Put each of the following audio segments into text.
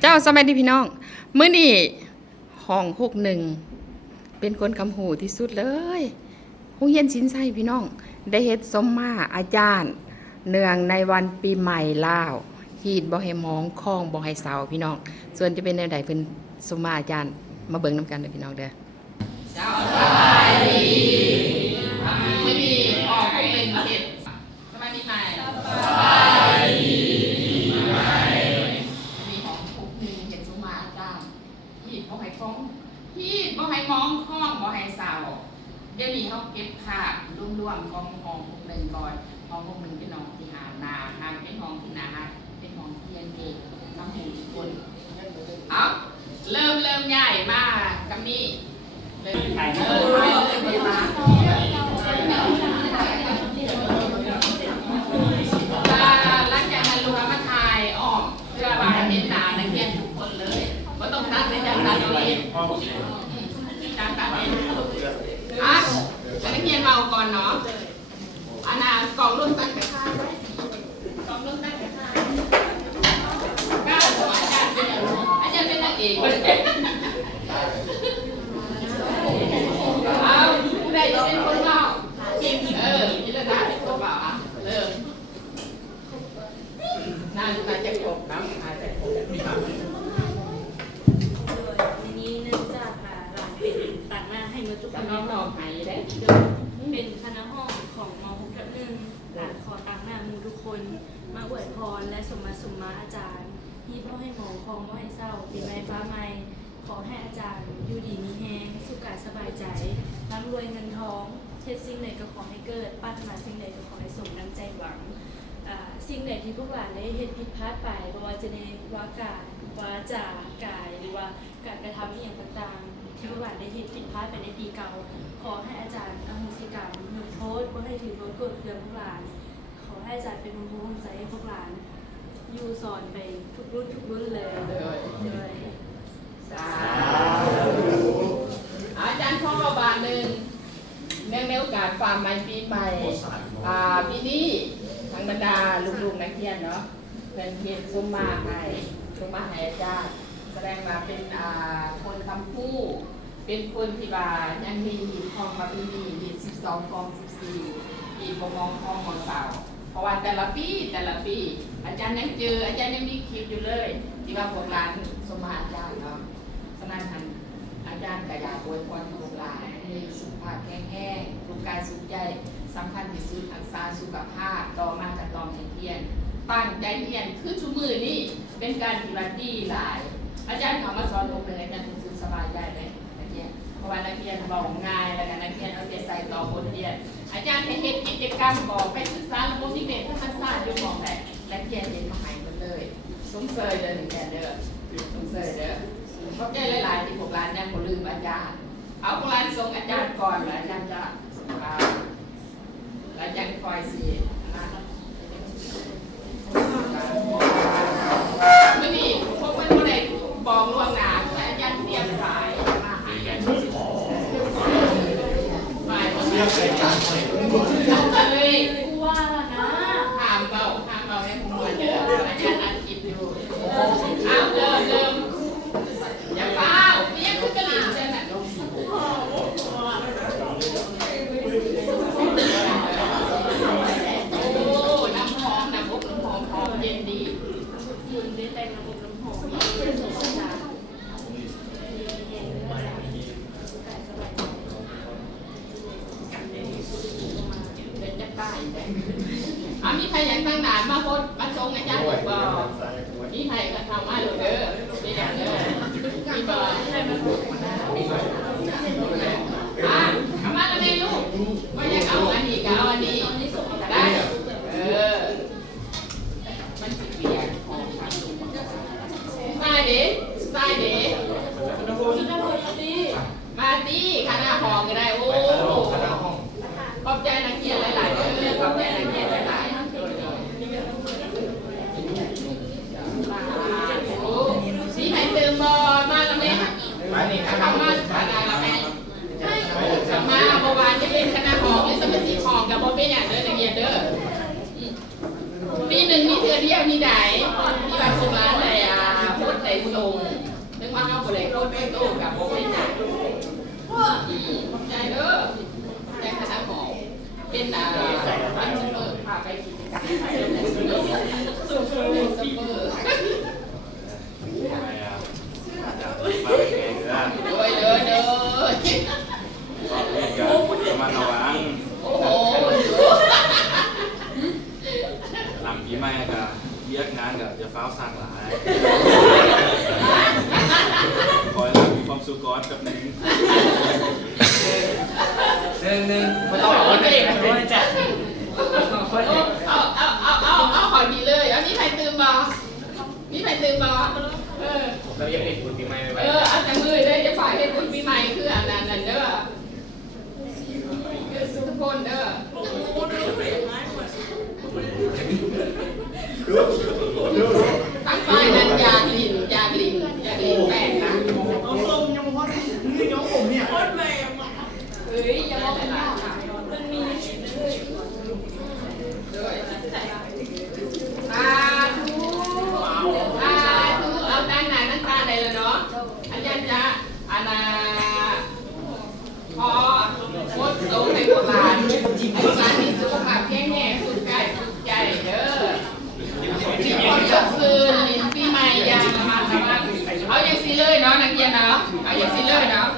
เจ้าสมัยดีพี่น้องมื้อนี้ห้อง61เป็นคนคำหูที่สุดเลยโรงเรียนสินไส้พี่น้องได้เฮ็ดสมมาอาจารย์เนื่องในวันปีใหม่ลาวฮีดบ่ให้มองคล้องบ่ให้เศร้าพี่น้องส่วนจะเป็นแนวใดเพิ่นสมมาอาจารย์มาเบิ่งนำกันเด้อพี่น้องเด้อเจ้าสบายดีมื้อนี้ห้อง61เฮ็ดสบายดีไหมสบายดีบ่ให้ฟ้องพี่บ่ให้มองคล้องบ่ให้สาวเดี๋ยวนี้เขาเก็บภาพรวมๆของห้อง61ก่อนห้อง61เป็นห้องที่หาหน้าหางเป็นห้องที่หน้าหางเป็นห้องเรียนเด็กทำให้ทุกคนเอาเริ่มใหญ่มากับนี่เริ่มถ่ายมาหลังจากนั้นลูกมาถ่ายออกเพื่อว่าเห็นหน้านักเรียนทุกคนเลยว่าต้องตัดในจากตัดเองการตัดเองอ่ะนักเรียนเมาก่อนเนาะอันน่ะกล่องรุ่นตั้งแต่ข้างไว้กล่องรุ่นตั้งแต่ข้างก้าวสมัยอาจารย์เป็นนางเอกเอาผู้ใดจะเป็นคนเล่านี่ละได้ตัวเปล่าอ่ะเริ่มน่าจะจบนะอาจจะจบนี้เนื่องจากหลานเป็นต่างหน้าให้มาจุกน้องเราหายได้เป็นคณะห้องของม.6 ทับ 1หลานขอต่างหน้ามูทุกคนมาอวยพรและสมมาอาจารย์ที่พ่อให้หมอคองพ่อให้เศร้าปีใหม่ฟ้าใหม่ขอให้อาจารย์อยู่ดีมีแฮงสุขกายสบายใจร่ำรวยเงินทองเฮ็ดสิ่งใดก็ขอให้เกิดปรารถนาสิ่งใดก็ขอให้สมดังใจหวังสิ่งใดที่พวกหลานได้เฮ็ดผิดพลาดไปบ่ว่าจะในวาจากายหรือว่าการกระทำอย่างต่างๆที่พวกหลานได้เฮ็ดผิดพลาดไปในปีเก่าขอให้อาจารย์อโหสิกรรมยกโทษบ่ให้ถือโทษโกรธเคืองพวกหลานขอให้อาจารย์เป็นผู้ร่วมใจให้พวกหลานอยู่สอนไปทุกรุ่นเลยสาธุอาจารย์พ่อบาทหนึ่งเนื่องในโอกาสฟาร์มใหม่ปีใหม่ปีนี้ทางบรรดาลูกๆนักเรียนเนาะเป็นเพียรซุ้มมาให้อาจารย์แสดงว่าเป็นคนคำพูดเป็นคนที่ว่ายังมีหีบคองมาปีนี้หีบ12คอง14หีบมองคองมองสาวเพราะว่าแต่ละปีอาจารย์ยังเจออาจารย์ยังมีคลิปอยู่เลยที่ว่าพวกหลานสมมาอาจารย์เนาะฉะนั้นอาจารย์ก็อยากอวยพรพวกหลานมีสุขภาพแข็งแรงสุขกายสุขใจสำคัญที่สุดรักษาสุขภาพต่อมาจากลองเทียนตั้งใจเรียนคือชุมือนี่เป็นการปฏิบัติดีหลายอาจารย์เขามาสอนอบรมอาจารย์รู้สึกสบายใจเลยนักเรียนเพราะว่านักเรียนบอกง่ายแล้วกันนักเรียนเอาใจใส่ต่อบทเรียนอาจารย์ให้เฮ็ดกิจกรรมบอกไปศึกษาระบบนิเวศธรรมศาสตร์อยู่บอกแต่นักเรียนเรียนมาหายหมดเลยสมเสยเด้อหนึ่งแกเด้อสมเสยเด้อเข้าใจหลายๆที่พวกหลานยังบ่ลืมอาจารย์เอาพวกหลานส่งอาจารย์ก่อนแล้วอาจารย์จะอาจารย์คอยสิไม่มีพวกมันบ่ได้บอกล่วงหน้าแต่อาจารย์เตรียมฝ่ายมาให้ฝ่ายบ่ได้เลยกูว่าล่ะนะห้ามเบาให้ผมว่าเด้ออาจารย์อัดคลิปอยู่เอาเริ่มอย่าเฝ้าเรียกคือกะหรี่เด้อน่ะน้ำหอมเย็นดียืนได้แต่งระบบน้ำหอมเป็นสมอาจารย์เดินจะป้ายแต่มีใครอยากตั้งด่านมาโพสมาชงอาจารย์บอกมีใครก็ทำมาเลยเด้อมีอย่างเด้อมีบ่เอามาแล้วแม่ลูกว่าอยากเอาอันนี้ก็เอาอันนี้ได้มันสิเปียกใส่เด้มาตีคณะหองก็ได้โอ้ขอบใจนักเรียนหลายๆขอบใจนักเรียนหลายๆสีไข่เติมบอมาแล้วแม่ทำมาขนาดละแม่มาเมื่อวานจะเป็นคณะหองนี่สมัยสีหองกับโบเป็นอย่างเด้อนักเรียนเด้อปีหนึ่งมีเทือเดียวมีไหนมีบางสุราไหนพูดไหนโซ เรายังเด็กคุณปีใหม่ไป เอาแต่มือเลยจะฝ่ายให้บุญปีใหม่คืออันนั้นเด้อทุกคนเด้อตั้งฝ่ายนั้นอยากลินแป้งนะ เอาส้มยังพ่อนี่น้องผมเนี่ย เฮ้ยอย่าบอกกันนะมันมีด้วยเอาตั้งหน้าตั้งตาได้แล้วเนาะอาจารย์จะอาณาพอโคตรโตให้กว่าบานที่สุขภาพแข็งแรงสุขกายสุขใจเด้อมีคนจะซื้อปีใหม่ยางมาทำเอาอย่างซีเลยเนาะนักเรียนเนาะเอาอย่างซีเลยเนาะ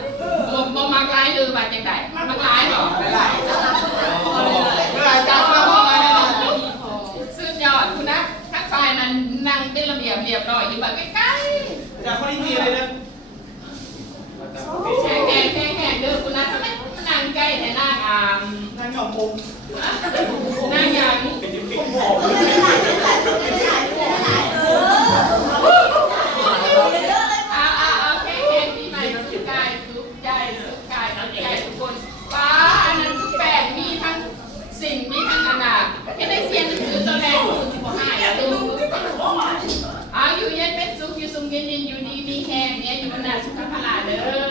บ่มักร้ายหรือว่าจังไดมักร้ายหรอหลายสุดยอดคุณนะทักฝ่ายนั้นนั่งเป็นระเบียบเรียบร้อยอยู่แบบใกล้ๆ จากคนที่มีอะไรนะ แข่งเด้อคุณนะทำไมนางใกล้แต่นางนางหยอกผม นางยังเอาแข่งปีใหม่สุขกายสุขใจทุกคนป้าอันนั้นทุกแปดมีทั้งสิ่งมีทั้งอนาคตให้ได้เสียนคือตัวแรกคุณสิบห้าดูอยู่เย็นเป็นสุขอยู่สุขเย็นอยู่ดีมีแห้งเนี่ยอยู่บนหน้าสุขภาระเด้อ